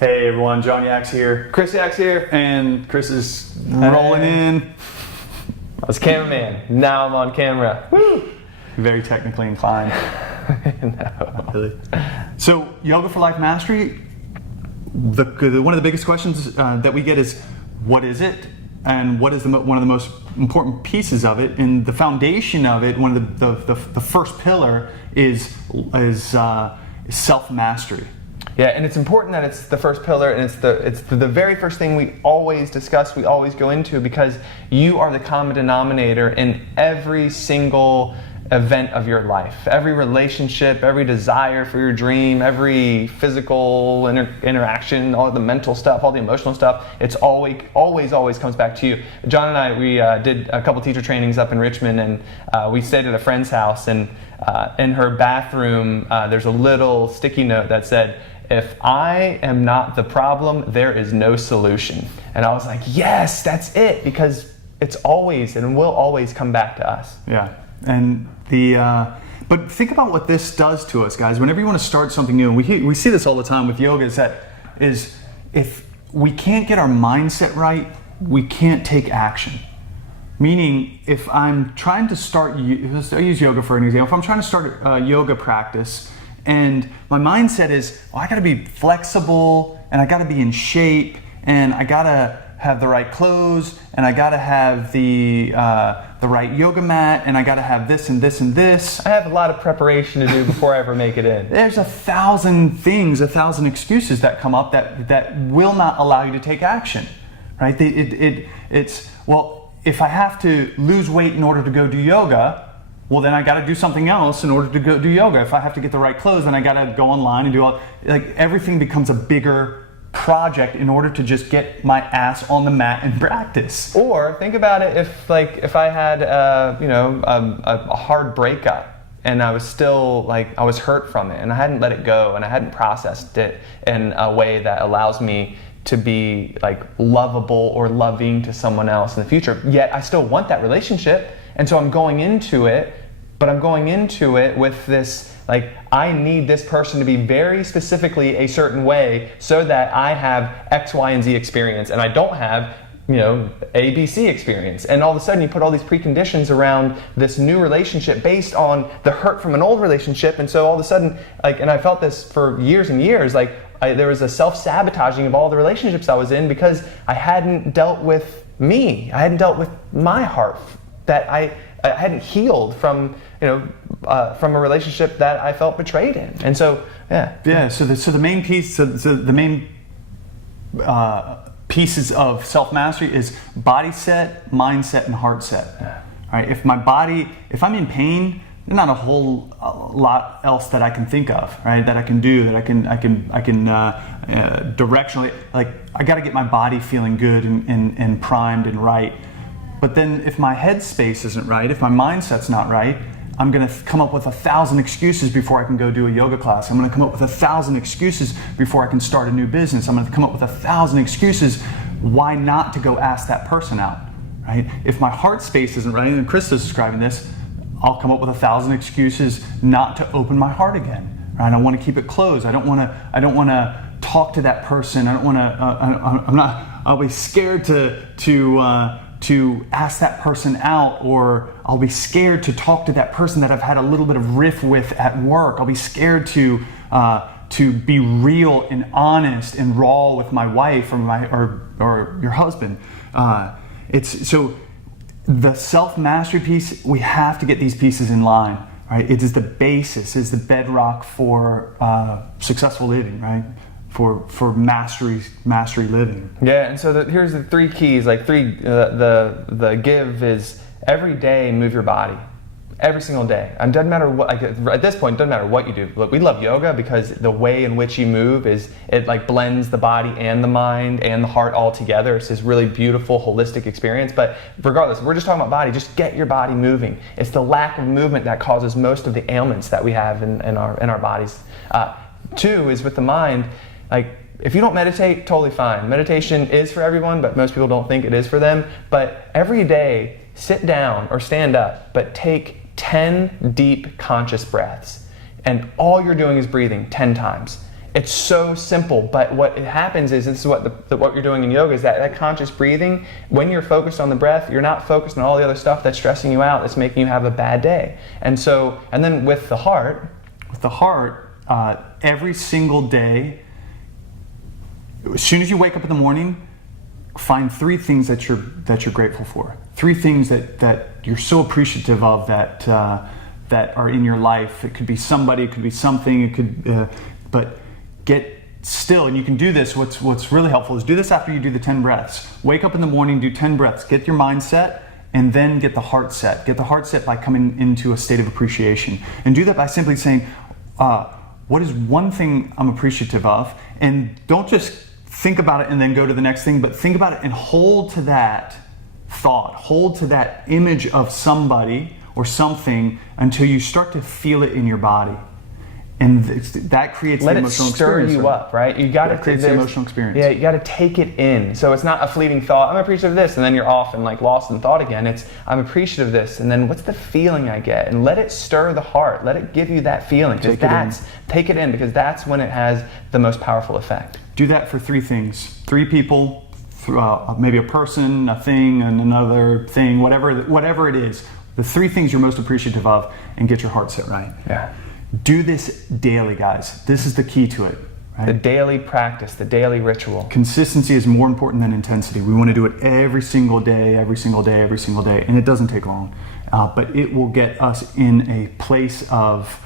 Hey everyone, John Yaks here. Chris Yaks here. And Chris is rolling in. I was cameraman. Now I'm on camera. Woo! Very technically inclined. No. Really. So, Yoga for Life Mastery, one of the biggest questions that we get is, what is it? And what is one of the most important pieces of it? And the foundation of it, one of the first pillar is self-mastery. Yeah, and it's important that it's the first pillar, and it's the very first thing we always discuss, we always go into, because you are the common denominator in every single event of your life. Every relationship, every desire for your dream, every physical interaction, all the mental stuff, all the emotional stuff, it's always comes back to you. John and I, we did a couple teacher trainings up in Richmond, and we stayed at a friend's house, and in her bathroom, there's a little sticky note that said, "If I am not the problem, there is no solution." And I was like, yes, that's it, because it's always and will always come back to us. Yeah, and but think about what this does to us, guys. Whenever you want to start something new, and we see this all the time with yoga, is if we can't get our mindset right, we can't take action. Meaning, if I'm trying to start, I use yoga for an example. If I'm trying to start a yoga practice, and my mindset is, I gotta be flexible, and I gotta be in shape, and I gotta have the right clothes, and I gotta have the right yoga mat, and I gotta have this and this and this. I have a lot of preparation to do before I ever make it in. There's 1,000 things, 1,000 excuses that come up that will not allow you to take action, right? It's, well, if I have to lose weight in order to go do yoga, well, then I got to do something else in order to go do yoga. If I have to get the right clothes, then I got to go online and do all, everything becomes a bigger project in order to just get my ass on the mat and practice. Or think about it, if I had a hard breakup, and I was still I was hurt from it, and I hadn't let it go, and I hadn't processed it in a way that allows me to be lovable or loving to someone else in the future. Yet I still want that relationship, and so I'm going into it, but I'm going into it with this, I need this person to be very specifically a certain way so that I have X, Y, and Z experience, and I don't have A, B, C experience. And all of a sudden you put all these preconditions around this new relationship based on the hurt from an old relationship, and so all of a sudden, and I felt this for years and years, there was a self-sabotaging of all the relationships I was in because I hadn't dealt with me. I hadn't dealt with my heart, that I hadn't healed from a relationship that I felt betrayed in. And so, yeah. Yeah, so the main piece, the main pieces of self-mastery is body set, mindset, and heart set. Yeah. All right, if I'm in pain, there's not a whole lot else that I can think of, right? That I can do, that I can directionally, I got to get my body feeling good and primed and right. But then if my headspace isn't right, if my mindset's not right, I'm going to come up with 1,000 excuses before I can go do a yoga class. I'm going to come up with 1,000 excuses before I can start a new business. I'm going to come up with 1,000 excuses why not to go ask that person out, right? If my heart space isn't right, and Chris is describing this, I'll come up with 1,000 excuses not to open my heart again. Right? I want to keep it closed. I don't want to talk to that person. I don't want to. I'll be scared to ask that person out, or I'll be scared to talk to that person that I've had a little bit of riff with at work. I'll be scared to be real and honest and raw with my wife or your husband. The self-mastery piece, we have to get these pieces in line, right? It is the basis, is the bedrock for successful living, right? For mastery living. Yeah, and so here's the three keys. The give is every day move your body. Every single day. And doesn't matter what, at this point, it doesn't matter what you do. Look, we love yoga because the way in which you move it blends the body and the mind and the heart all together. It's this really beautiful, holistic experience. But regardless, we're just talking about body. Just get your body moving. It's the lack of movement that causes most of the ailments that we have in our bodies. Two is with the mind. If you don't meditate, totally fine. Meditation is for everyone, but most people don't think it is for them. But every day, sit down or stand up, but take 10 deep conscious breaths. And all you're doing is breathing 10 times. It's so simple, but what happens is, this is what you're doing in yoga, is that conscious breathing, when you're focused on the breath, you're not focused on all the other stuff that's stressing you out, that's making you have a bad day. And then with the heart, every single day, as soon as you wake up in the morning, find 3 things that you're grateful for. 3 things that you're so appreciative of that are in your life. It could be somebody, it could be something, it could, but get still, and you can do this. What's really helpful is do this after you do the 10 breaths. Wake up in the morning, do 10 breaths, get your mind set, and then get the heart set. Get the heart set by coming into a state of appreciation. And do that by simply saying, what is one thing I'm appreciative of? And don't just think about it and then go to the next thing, but think about it and hold to that thought, hold to that image of somebody or something until you start to feel it in your body. And that creates the emotional experience. Let it stir you up, right? You got to create the emotional experience. Yeah, you got to take it in. So it's not a fleeting thought. I'm appreciative of this, and then you're off and lost in thought again. It's I'm appreciative of this, and then what's the feeling I get? And let it stir the heart. Let it give you that feeling. Take it in, because that's when it has the most powerful effect. Do that for 3 things. 3 people, maybe a person, a thing, and another thing, whatever it is. The 3 things you're most appreciative of, and get your heart set right. Yeah. Do this daily, guys. This is the key to it. Right? The daily practice, the daily ritual. Consistency is more important than intensity. We want to do it every single day, every single day, every single day, and it doesn't take long. But it will get us in a place of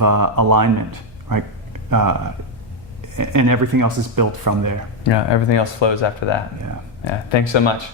alignment, right? And everything else is built from there. Yeah, everything else flows after that. Yeah. Yeah. Thanks so much.